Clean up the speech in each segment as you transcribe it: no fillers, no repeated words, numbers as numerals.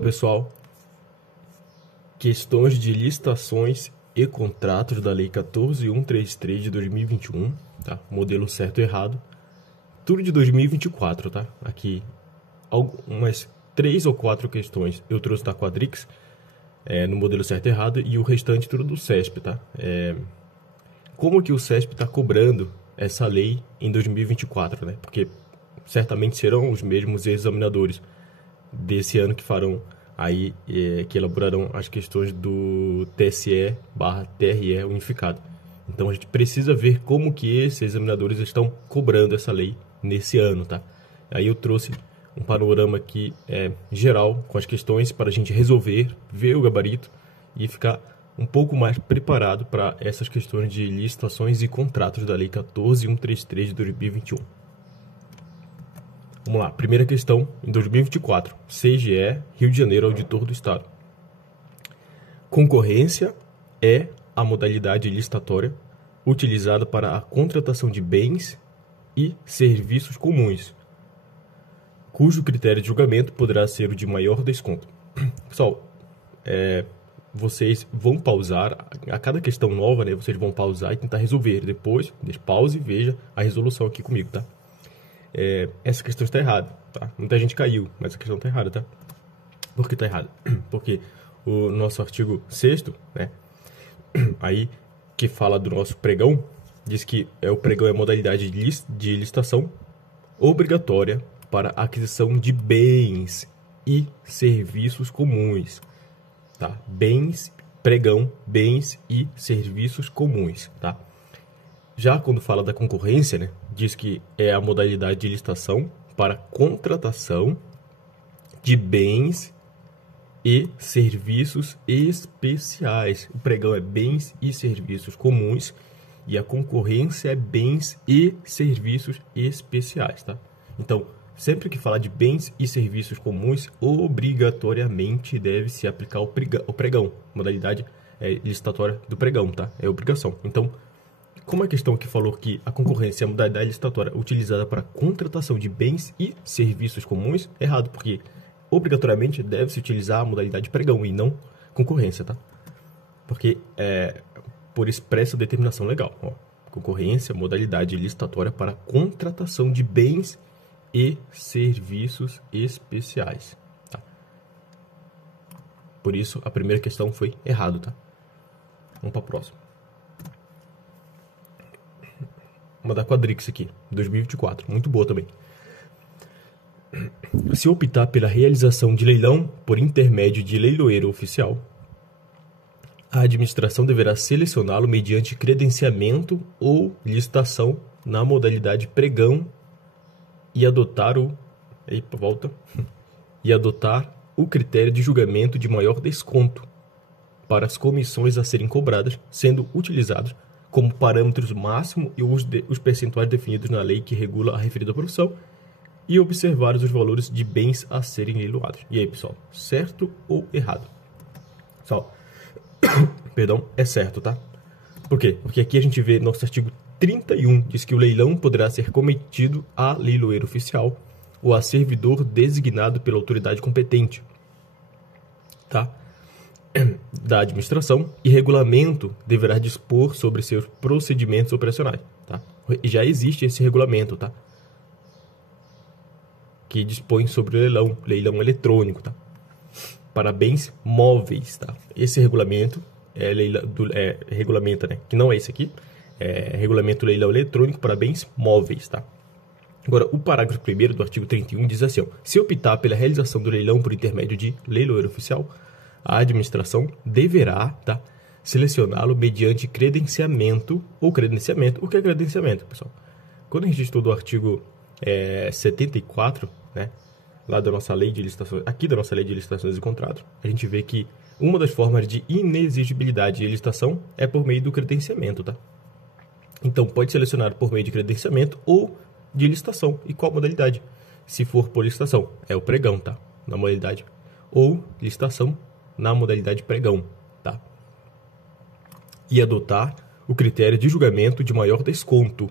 Pessoal, questões de licitações e contratos da Lei 14.133 de 2021, tá? Modelo certo e errado. Tudo de 2024, tá? Aqui, umas 3 ou 4 questões eu trouxe da Quadrix, no modelo certo e errado, e o restante tudo do CESP, tá? Como que o CESP está cobrando essa lei em 2024, né? Porque certamente serão os mesmos examinadores desse ano que farão aí, que elaborarão as questões do TSE/TRE unificado. Então a gente precisa ver como que esses examinadores estão cobrando essa lei nesse ano, tá? Aí eu trouxe um panorama aqui geral com as questões para a gente resolver, ver o gabarito e ficar um pouco mais preparado para essas questões de licitações e contratos da Lei 14.133 de 2021. Vamos lá, primeira questão, em 2024, CGE, Rio de Janeiro, Auditor do Estado. Concorrência é a modalidade licitatória utilizada para a contratação de bens e serviços comuns, cujo critério de julgamento poderá ser o de maior desconto. Pessoal, vocês vão pausar, a cada questão nova, né, vocês vão pausar e tentar resolver. Depois, pause e veja a resolução aqui comigo, tá? Essa questão está errada, tá? Muita gente caiu, mas a questão está errada, tá? Por que está errada? Porque o nosso artigo 6º, né, aí que fala do nosso pregão, diz que o pregão é a modalidade de licitação obrigatória para a aquisição de bens e serviços comuns, tá? Pregão, bens e serviços comuns, tá? Já quando fala da concorrência, né, diz que é a modalidade de licitação para contratação de bens e serviços especiais. O pregão é bens e serviços comuns e a concorrência é bens e serviços especiais, tá? Então, sempre que falar de bens e serviços comuns, obrigatoriamente deve se aplicar o pregão, modalidade licitatória do pregão, tá? É obrigação. Então, como a questão aqui falou que a concorrência é a modalidade licitatória utilizada para contratação de bens e serviços comuns, é errado, porque obrigatoriamente deve-se utilizar a modalidade pregão e não concorrência, tá? Porque por expressa determinação legal, ó, concorrência, modalidade licitatória para contratação de bens e serviços especiais, tá? Por isso, a primeira questão foi errado, tá? Vamos para a próxima. Uma da Quadrix aqui, 2024, muito boa também. Se optar pela realização de leilão por intermédio de leiloeiro oficial, a administração deverá selecioná-lo mediante credenciamento ou licitação na modalidade pregão e adotar o critério de julgamento de maior desconto para as comissões a serem cobradas, sendo utilizados como parâmetros máximo e os percentuais definidos na lei que regula a referida profissão e observar os valores de bens a serem leiloados. E aí, pessoal, certo ou errado? Pessoal, perdão, é certo, tá? Por quê? Porque aqui a gente vê nosso artigo 31, diz que o leilão poderá ser cometido a leiloeiro oficial ou a servidor designado pela autoridade competente, tá? Da administração, e regulamento deverá dispor sobre seus procedimentos operacionais, tá? Já existe esse regulamento, tá? Que dispõe sobre o leilão eletrônico, tá? Para bens móveis, tá? Esse regulamento regulamenta, né? Que não é esse aqui, regulamento leilão eletrônico para bens móveis, tá? Agora, o parágrafo 1º do artigo 31 diz assim, ó, se optar pela realização do leilão por intermédio de leiloeiro oficial, a administração deverá, tá, selecioná-lo mediante credenciamento ou credenciamento. O que é credenciamento, pessoal? Quando a gente estuda o artigo 74, né, lá da nossa lei de licitações, aqui da nossa lei de licitações e contratos, a gente vê que uma das formas de inexigibilidade de licitação é por meio do credenciamento, tá? Então, pode selecionar por meio de credenciamento ou de licitação. E qual modalidade? Se for por licitação, é o pregão, tá? Na modalidade. Ou licitação na modalidade pregão, tá? E adotar o critério de julgamento de maior desconto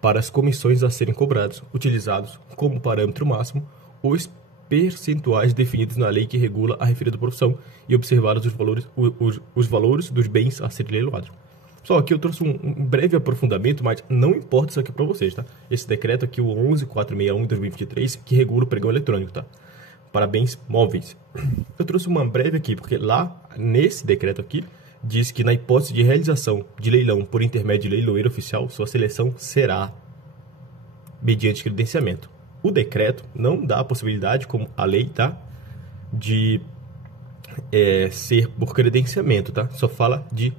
para as comissões a serem cobradas, utilizados como parâmetro máximo os percentuais definidos na lei que regula a referida profissão e observados os valores dos bens a serem leiloados. Pessoal, aqui eu trouxe um breve aprofundamento, mas não importa isso aqui para vocês, tá? Esse decreto aqui, o 11461 de 2023, que regula o pregão eletrônico, tá? Para bens móveis. Eu trouxe uma breve aqui, porque lá, nesse decreto aqui, diz que na hipótese de realização de leilão por intermédio de leiloeiro oficial, sua seleção será mediante credenciamento. O decreto não dá a possibilidade, como a lei, tá? De ser por credenciamento, tá? Só fala de...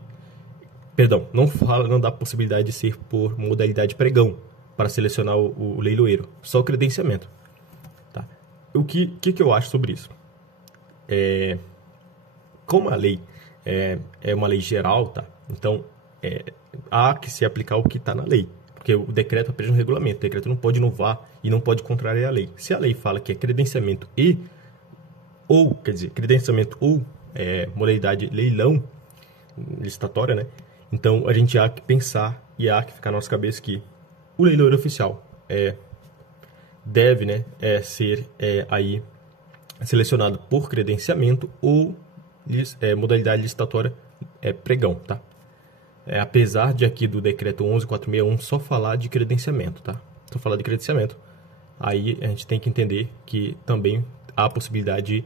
Perdão, não dá a possibilidade de ser por modalidade pregão para selecionar o leiloeiro. Só o credenciamento. Tá? O que eu acho sobre isso? Como a lei é uma lei geral, tá? Então há que se aplicar o que está na lei. Porque o decreto é apenas um regulamento. O decreto não pode inovar e não pode contrariar a lei. Se a lei fala que é credenciamento credenciamento ou modalidade leilão licitatória, né? Então a gente há que pensar e há que ficar na nossa cabeça que o leiloeiro oficial deve, né, ser aí selecionado por credenciamento ou modalidade licitatória pregão, tá? Apesar de aqui do decreto 11461 só falar de credenciamento, tá? Só falar de credenciamento. Aí a gente tem que entender que também há a possibilidade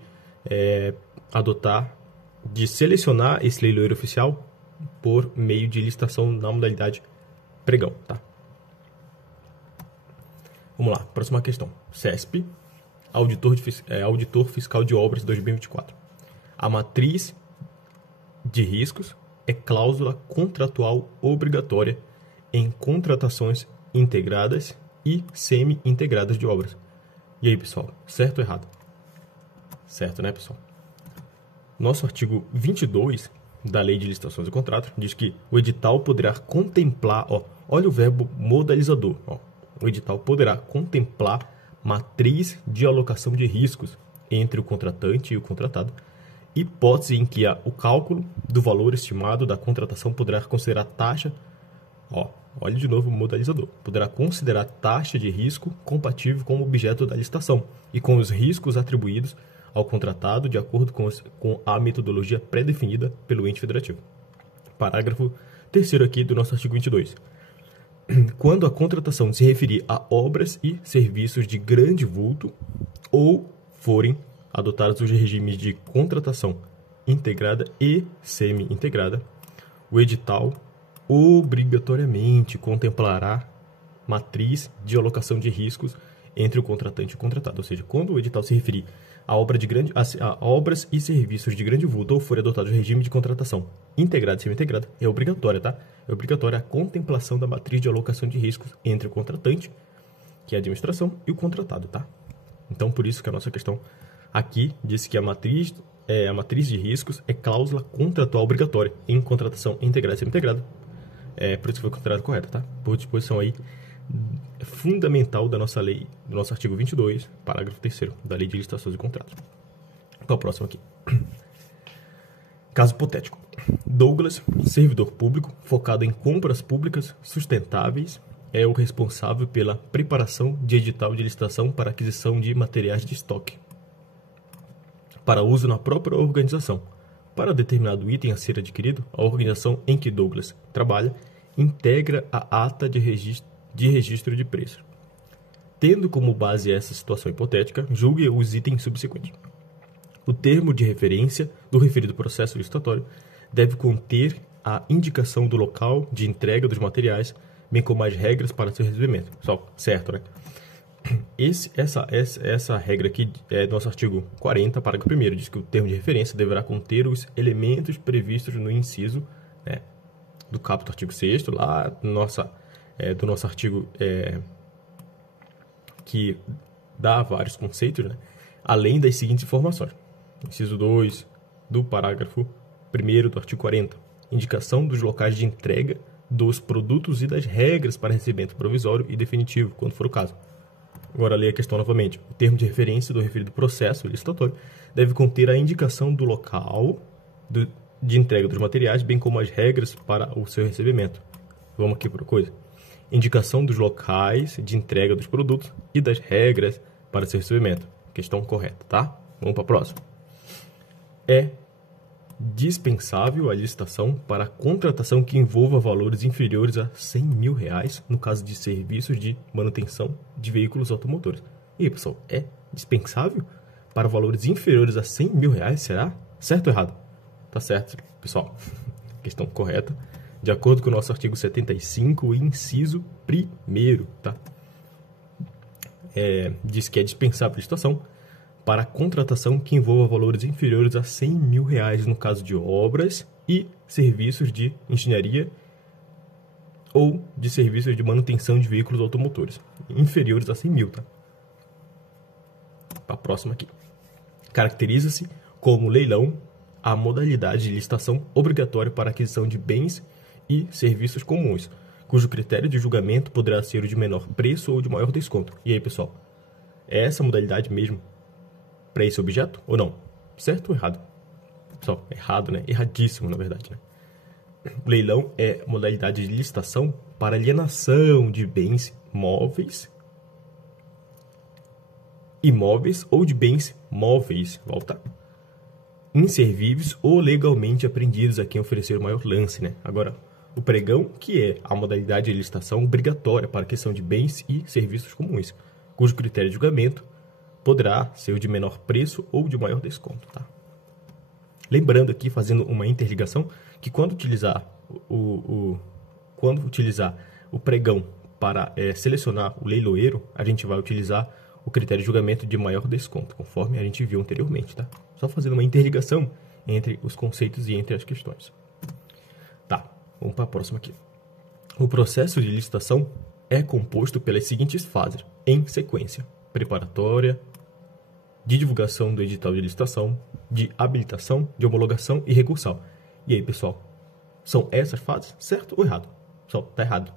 de selecionar esse leiloeiro oficial por meio de licitação na modalidade pregão, tá? Vamos lá, próxima questão. CESP, Auditor Fiscal de Obras 2024. A matriz de riscos é cláusula contratual obrigatória em contratações integradas e semi-integradas de obras. E aí, pessoal, certo ou errado? Certo, né, pessoal? Nosso artigo 22 da Lei de Licitações e Contratos diz que o edital poderá contemplar, olha o verbo modalizador, o edital poderá contemplar matriz de alocação de riscos entre o contratante e o contratado, hipótese em que o cálculo do valor estimado da contratação poderá considerar taxa, olha de novo o modalizador, poderá considerar taxa de risco compatível com o objeto da licitação e com os riscos atribuídos ao contratado de acordo com a metodologia pré-definida pelo ente federativo. Parágrafo 3º aqui do nosso artigo 22. Quando a contratação se referir a obras e serviços de grande vulto ou forem adotados os regimes de contratação integrada e semi-integrada, o edital obrigatoriamente contemplará matriz de alocação de riscos entre o contratante e o contratado. Ou seja, quando o edital se referir a obras e serviços de grande vulto ou for adotado o regime de contratação integrada e semi-integrada, é obrigatória, tá? É obrigatória a contemplação da matriz de alocação de riscos entre o contratante, que é a administração, e o contratado, tá? Então, por isso que a nossa questão aqui diz que a matriz de riscos é cláusula contratual obrigatória em contratação integrada e semi-integrada. Por isso que foi considerado correta, tá? Por disposição aí fundamental da nossa lei, do nosso artigo 22, parágrafo 3º da Lei de Licitações e Contratos. Para o próximo aqui. Caso hipotético. Douglas, servidor público, focado em compras públicas sustentáveis, é o responsável pela preparação de edital de licitação para aquisição de materiais de estoque para uso na própria organização. Para determinado item a ser adquirido, a organização em que Douglas trabalha integra a ata de registro de preço. Tendo como base essa situação hipotética, julgue os itens subsequentes. O termo de referência do referido processo licitatório deve conter a indicação do local de entrega dos materiais, bem como as regras para seu recebimento. Só, certo, né? Essa regra aqui é do nosso artigo 40, parágrafo 1º, diz que o termo de referência deverá conter os elementos previstos no inciso, né, do caput do artigo 6º, lá do nosso artigo que dá vários conceitos, né, além das seguintes informações. Inciso 2 do parágrafo 1º do artigo 40, indicação dos locais de entrega dos produtos e das regras para recebimento provisório e definitivo, quando for o caso. Agora, leia a questão novamente. O termo de referência do referido processo licitatório deve conter a indicação do local de entrega dos materiais, bem como as regras para o seu recebimento. Vamos aqui para coisa. Indicação dos locais de entrega dos produtos e das regras para seu recebimento. Questão correta, tá? Vamos para a próxima. É dispensável a licitação para contratação que envolva valores inferiores a R$100 mil no caso de serviços de manutenção de veículos automotores. E aí, pessoal, é dispensável para valores inferiores a R$100 mil? Será? Certo ou errado? Tá certo, pessoal. Questão correta. De acordo com o nosso artigo 75, inciso 1º, tá? Diz que é dispensável a licitação para contratação que envolva valores inferiores a R$100 mil no caso de obras e serviços de engenharia ou de serviços de manutenção de veículos automotores. Inferiores a 100 mil, tá? Para a próxima aqui. Caracteriza-se como leilão a modalidade de licitação obrigatória para aquisição de bens e serviços comuns, cujo critério de julgamento poderá ser o de menor preço ou de maior desconto. E aí, pessoal, é essa modalidade mesmo para esse objeto ou não? Certo ou errado? Pessoal, errado, né? Erradíssimo, na verdade, né? O leilão é modalidade de licitação para alienação de bens móveis, imóveis ou de bens móveis, volta, inservíveis ou legalmente apreendidos a quem oferecer o maior lance, né? Agora, o pregão, que é a modalidade de licitação obrigatória para a aquisição de bens e serviços comuns, cujo critério de julgamento poderá ser o de menor preço ou de maior desconto, tá? Lembrando aqui, fazendo uma interligação, que quando utilizar o pregão para selecionar o leiloeiro, a gente vai utilizar o critério de julgamento de maior desconto, conforme a gente viu anteriormente, tá? Só fazendo uma interligação entre os conceitos e entre as questões. Tá, vamos para a próxima aqui. O processo de licitação é composto pelas seguintes fases, em sequência: preparatória, de divulgação do edital de licitação, de habilitação, de homologação e recursal. E aí, pessoal, são essas fases, certo ou errado? Pessoal, tá errado.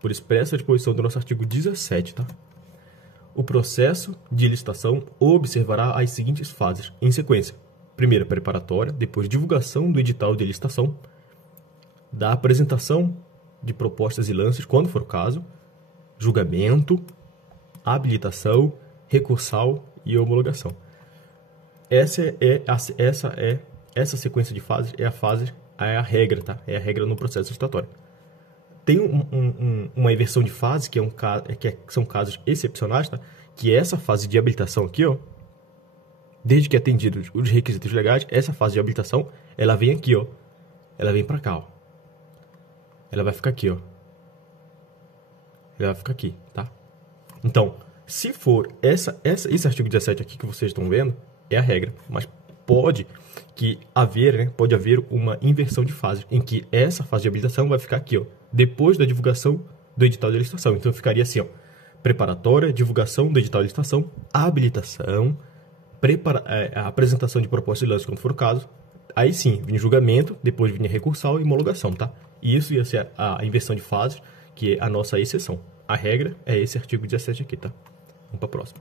Por expressa disposição do nosso artigo 17, tá? O processo de licitação observará as seguintes fases, em sequência: primeira, preparatória, depois divulgação do edital de licitação, da apresentação de propostas e lances, quando for o caso, julgamento, habilitação, recursal e homologação. Essa sequência de fases é a regra, tá? É a regra no processo licitatório. Tem uma inversão de fase, são casos excepcionais, tá? Que essa fase de habilitação aqui, ó, desde que atendidos os requisitos legais, essa fase de habilitação, ela vem aqui, ó. Ela vem para cá, ó. Ela vai ficar aqui, ó. Ela vai ficar aqui, tá? Então, se for esse artigo 17 aqui que vocês estão vendo, é a regra. Mas pode haver uma inversão de fase, em que essa fase de habilitação vai ficar aqui, ó, depois da divulgação do edital de licitação. Então, ficaria assim, ó: preparatória, divulgação do edital de licitação, habilitação, a apresentação de proposta de lance, quando for o caso. Aí sim, vinha julgamento, depois vinha recursal e homologação, tá? E isso ia ser a inversão de fases, que é a nossa exceção. A regra é esse artigo 17 aqui, tá? Vamos para a próxima.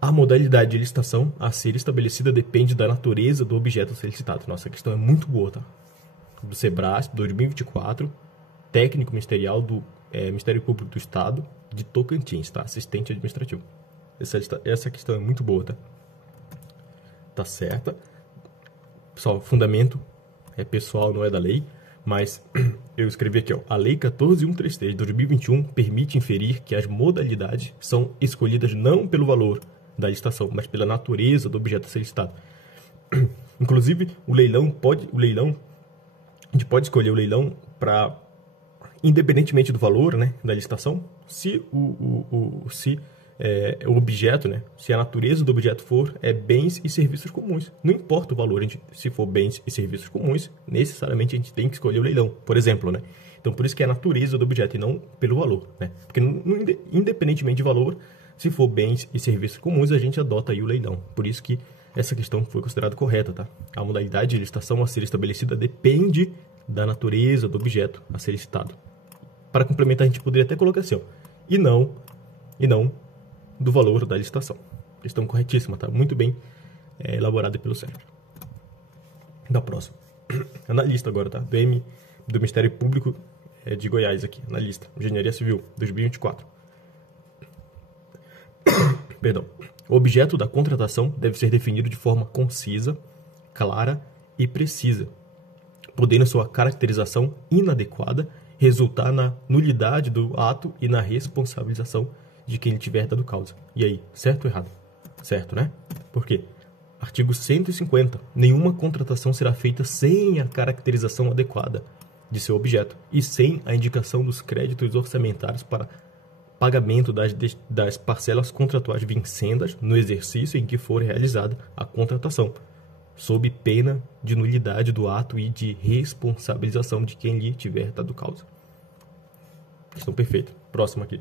A modalidade de licitação a ser estabelecida depende da natureza do objeto a ser licitado. Nossa, a questão é muito boa, tá? Do SEBRASP, 2024, técnico ministerial do Ministério Público do Estado de Tocantins, tá? Assistente administrativo. Essa questão é muito boa, tá? Tá certa. Pessoal, fundamento é pessoal, não é da lei, mas eu escrevi aqui, ó: a Lei 14.133 de 2021 permite inferir que as modalidades são escolhidas não pelo valor da licitação, mas pela natureza do objeto a ser licitado. Inclusive, a gente pode escolher o leilão para, independentemente do valor, né, da licitação, se o objeto, né, se a natureza do objeto for bens e serviços comuns. Não importa o valor, se for bens e serviços comuns, necessariamente a gente tem que escolher o leilão, por exemplo, né? Então, por isso que é a natureza do objeto e não pelo valor, né? Porque, independentemente de valor, se for bens e serviços comuns, a gente adota aí o leilão. Por isso que essa questão foi considerada correta, tá? A modalidade de licitação a ser estabelecida depende da natureza do objeto a ser licitado. Para complementar, a gente poderia até colocar assim, ó: e não do valor da licitação. Questão corretíssima, tá? Muito bem elaborada pelo Sérgio. Da próxima. Analista agora, tá? Do Ministério Público de Goiás aqui. Analista. Engenharia Civil, 2024. Perdão. O objeto da contratação deve ser definido de forma concisa, clara e precisa, podendo sua caracterização inadequada resultar na nulidade do ato e na responsabilização de quem lhe tiver dado causa. E aí, certo ou errado? Certo, né? Por quê? Artigo 150. Nenhuma contratação será feita sem a caracterização adequada de seu objeto e sem a indicação dos créditos orçamentários para pagamento das parcelas contratuais vincendas no exercício em que for realizada a contratação, sob pena de nulidade do ato e de responsabilização de quem lhe tiver dado causa. Questão perfeita. Próximo aqui.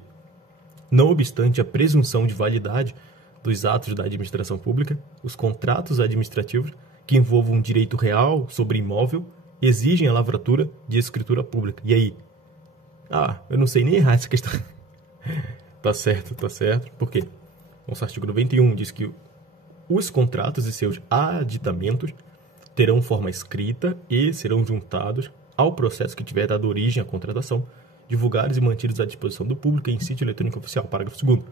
Não obstante a presunção de validade dos atos da administração pública, os contratos administrativos que envolvam um direito real sobre imóvel exigem a lavratura de escritura pública. E aí? Eu não sei nem errar essa questão. Tá certo. Por quê? Nosso artigo 91 diz que os contratos e seus aditamentos terão forma escrita e serão juntados ao processo que tiver dado origem à contratação, divulgados e mantidos à disposição do público em sítio eletrônico oficial. Parágrafo 2º.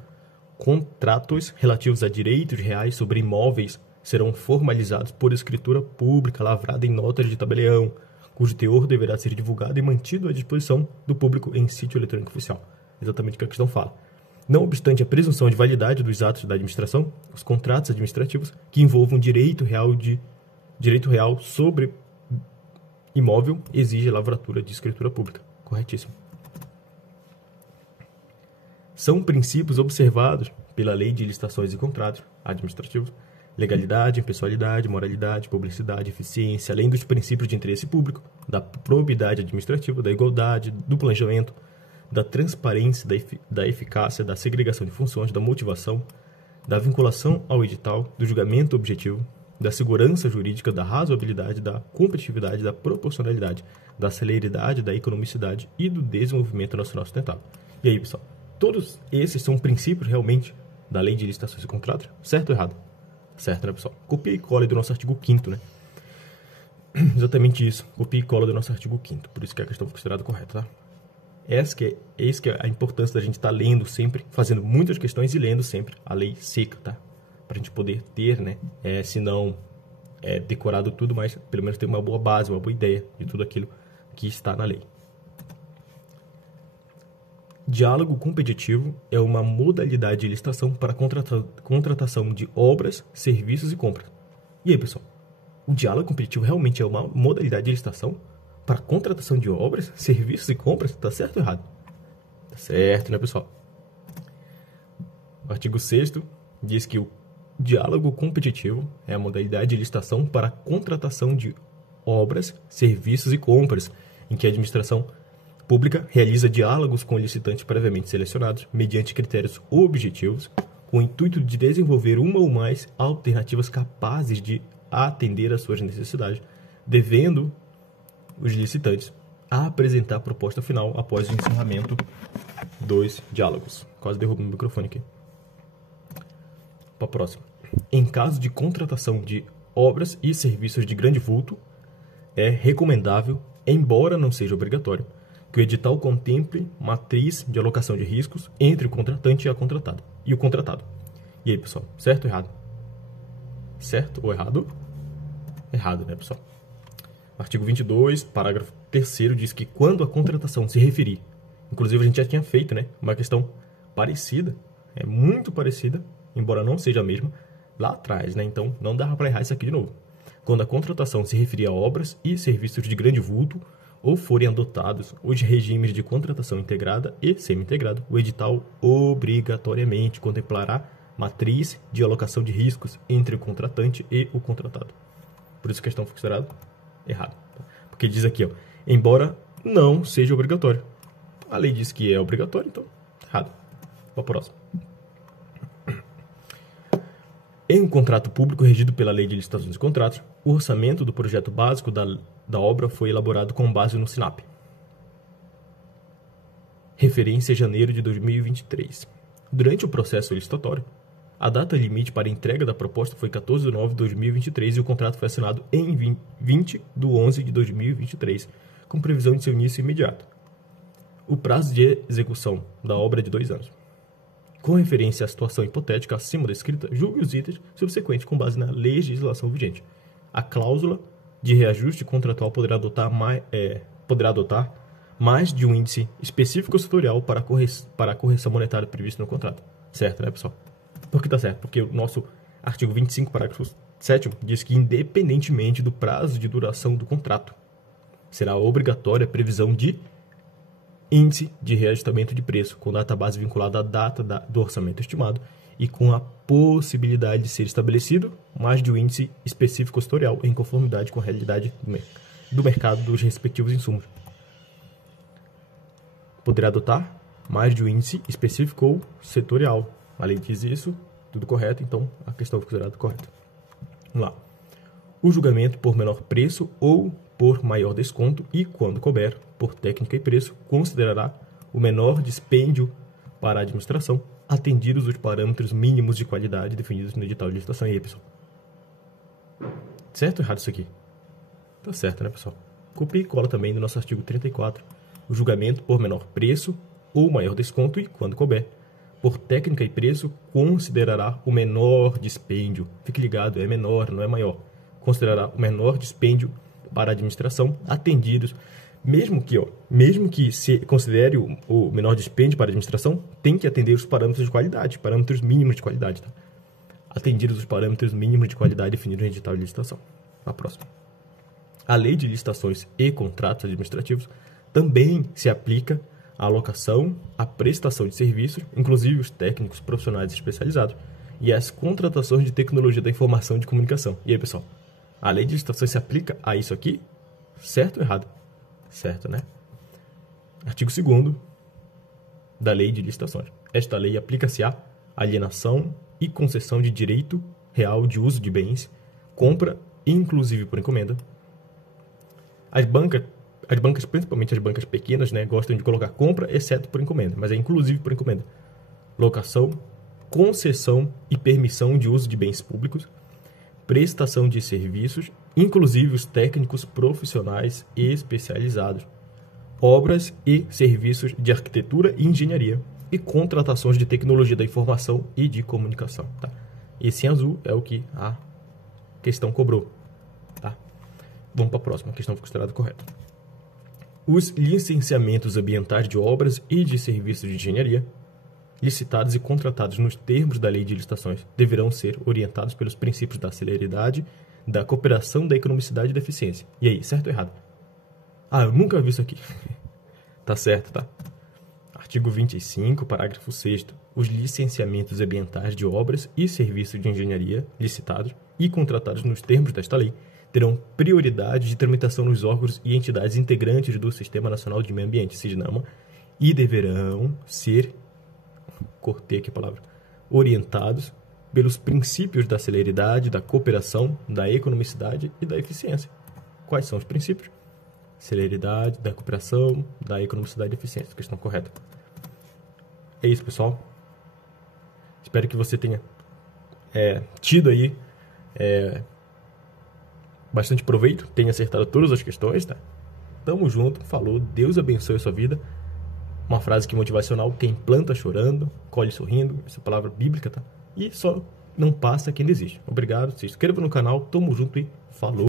Contratos relativos a direitos reais sobre imóveis serão formalizados por escritura pública lavrada em notas de tabelião, cujo teor deverá ser divulgado e mantido à disposição do público em sítio eletrônico oficial. Exatamente o que a questão fala. Não obstante a presunção de validade dos atos da administração, os contratos administrativos que envolvam direito real sobre imóvel exigem a lavratura de escritura pública. Corretíssimo. São princípios observados pela Lei de Licitações e Contratos Administrativos: legalidade, impessoalidade, moralidade, publicidade, eficiência, além dos princípios de interesse público, da probidade administrativa, da igualdade, do planejamento, da transparência, da eficácia, da segregação de funções, da motivação, da vinculação ao edital, do julgamento objetivo, da segurança jurídica, da razoabilidade, da competitividade, da proporcionalidade, da celeridade, da economicidade e do desenvolvimento nacional sustentável. E aí, pessoal, todos esses são princípios realmente da Lei de Licitações e Contratos, certo ou errado? Certo, né, pessoal? Copia e cola do nosso artigo 5º, né? Exatamente isso, copia e cola do nosso artigo 5º, por isso que a questão foi considerada correta, tá? Essa que é a importância da gente estar lendo sempre, fazendo muitas questões e lendo sempre a lei seca, tá? Para a gente poder ter, né? Se não decorado tudo, mas pelo menos ter uma boa base, uma boa ideia de tudo aquilo que está na lei. Diálogo competitivo é uma modalidade de licitação para contratação de obras, serviços e compras. E aí, pessoal? O diálogo competitivo realmente é uma modalidade de licitação para contratação de obras, serviços e compras? Tá certo ou errado? Tá certo, né, pessoal? O artigo 6º diz que o diálogo competitivo é a modalidade de licitação para contratação de obras, serviços e compras, em que a administração pública realiza diálogos com licitantes previamente selecionados, mediante critérios objetivos, com o intuito de desenvolver uma ou mais alternativas capazes de atender às suas necessidades, devendo os licitantes apresentar a proposta final após o encerramento dos diálogos. Quase derrubo o microfone aqui. Para a próxima. Em caso de contratação de obras e serviços de grande vulto, é recomendável, embora não seja obrigatório, que o edital contemple matriz de alocação de riscos entre o contratante e a contratada. E o contratado. E aí, pessoal? Certo ou errado? Certo ou errado? Errado, né, pessoal? Artigo 22, parágrafo 3º, diz que quando a contratação se referir, inclusive a gente já tinha feito, né, uma questão parecida, muito parecida, embora não seja a mesma, lá atrás, né, então não dá para errar isso aqui de novo. Quando a contratação se referir a obras e serviços de grande vulto, ou forem adotados os regimes de contratação integrada e semi-integrada, o edital obrigatoriamente contemplará matriz de alocação de riscos entre o contratante e o contratado. Por isso a questão foi considerada errada. Porque diz aqui, embora não seja obrigatório. A lei diz que é obrigatório, então errado. Para a próxima. Em um contrato público regido pela Lei de Licitações e Contratos, o orçamento do projeto básico da obra foi elaborado com base no SINAP. Referência janeiro de 2023. Durante o processo licitatório, a data limite para entrega da proposta foi 14 de nove de 2023 e o contrato foi assinado em 20 de 11 de 2023, com previsão de seu início imediato. O prazo de execução da obra é de 2 anos. Com referência à situação hipotética acima descrita, julgue os itens subsequentes com base na legislação vigente. A cláusula de reajuste contratual poderá adotar mais de um índice específico setorial para a correção monetária prevista no contrato. Certo, né, pessoal? Por que tá certo? Porque o nosso artigo 25, parágrafo 7º, diz que, independentemente do prazo de duração do contrato, será obrigatória a previsão de índice de reajustamento de preço, com data base vinculada à data do orçamento estimado e com a possibilidade de ser estabelecido mais de um índice específico setorial em conformidade com a realidade do mercado dos respectivos insumos. Poderá adotar mais de um índice específico ou setorial. A lei diz isso, tudo correto, então a questão foi considerada correta. Vamos lá. O julgamento por menor preço ou por maior desconto e, quando couber, por técnica e preço, considerará o menor dispêndio para a administração, atendidos os parâmetros mínimos de qualidade definidos no edital de licitação. E aí, pessoal? Certo ou errado isso aqui? Tá certo, né, pessoal? Copia e cola também do nosso artigo 34. O julgamento por menor preço ou maior desconto e, quando couber, por técnica e preço, considerará o menor dispêndio. Fique ligado, é menor, não é maior. Considerará o menor dispêndio para a administração, atendidos, mesmo que se considere o menor dispêndio para a administração, tem que atender os parâmetros de qualidade, parâmetros mínimos de qualidade, tá? Atendidos os parâmetros mínimos de qualidade definidos no edital de licitação. A próxima. A lei de licitações e contratos administrativos também se aplica à alocação, à prestação de serviços, inclusive os técnicos profissionais especializados, e às contratações de tecnologia da informação e de comunicação. E aí, pessoal? A lei de licitações se aplica a isso aqui? Certo ou errado? Certo, né? Artigo 2º da Lei de Licitações. Esta lei aplica-se à alienação e concessão de direito real de uso de bens, compra, inclusive por encomenda. As bancas, principalmente as bancas pequenas, né, gostam de colocar compra, exceto por encomenda, mas é inclusive por encomenda. Locação, concessão e permissão de uso de bens públicos, prestação de serviços, inclusive os técnicos profissionais especializados, obras e serviços de arquitetura e engenharia e contratações de tecnologia da informação e de comunicação. Tá? Esse em azul é o que a questão cobrou. Tá? Vamos para a próxima, a questão foi considerada correta. Os licenciamentos ambientais de obras e de serviços de engenharia licitados e contratados nos termos da Lei de Licitações deverão ser orientados pelos princípios da celeridade, da cooperação, da economicidade e da eficiência. E aí, certo ou errado? Ah, eu nunca vi isso aqui. Tá certo, tá? Artigo 25, parágrafo 6º. Os licenciamentos ambientais de obras e serviços de engenharia licitados e contratados nos termos desta lei terão prioridade de tramitação nos órgãos e entidades integrantes do Sistema Nacional de Meio Ambiente, SISNAMA, e deverão ser, cortei aqui a palavra, orientados pelos princípios da celeridade, da cooperação, da economicidade e da eficiência. Quais são os princípios? Celeridade, da cooperação, da economicidade e eficiência. Questão correta. É isso, pessoal. Espero que você tenha tido aí bastante proveito, tenha acertado todas as questões, tá? Tamo junto, falou, Deus abençoe a sua vida. Uma frase que motivacional: quem planta chorando, colhe sorrindo. Essa palavra bíblica, tá? E só não passa quem desiste. Obrigado, se inscreva no canal, tamo junto e falou!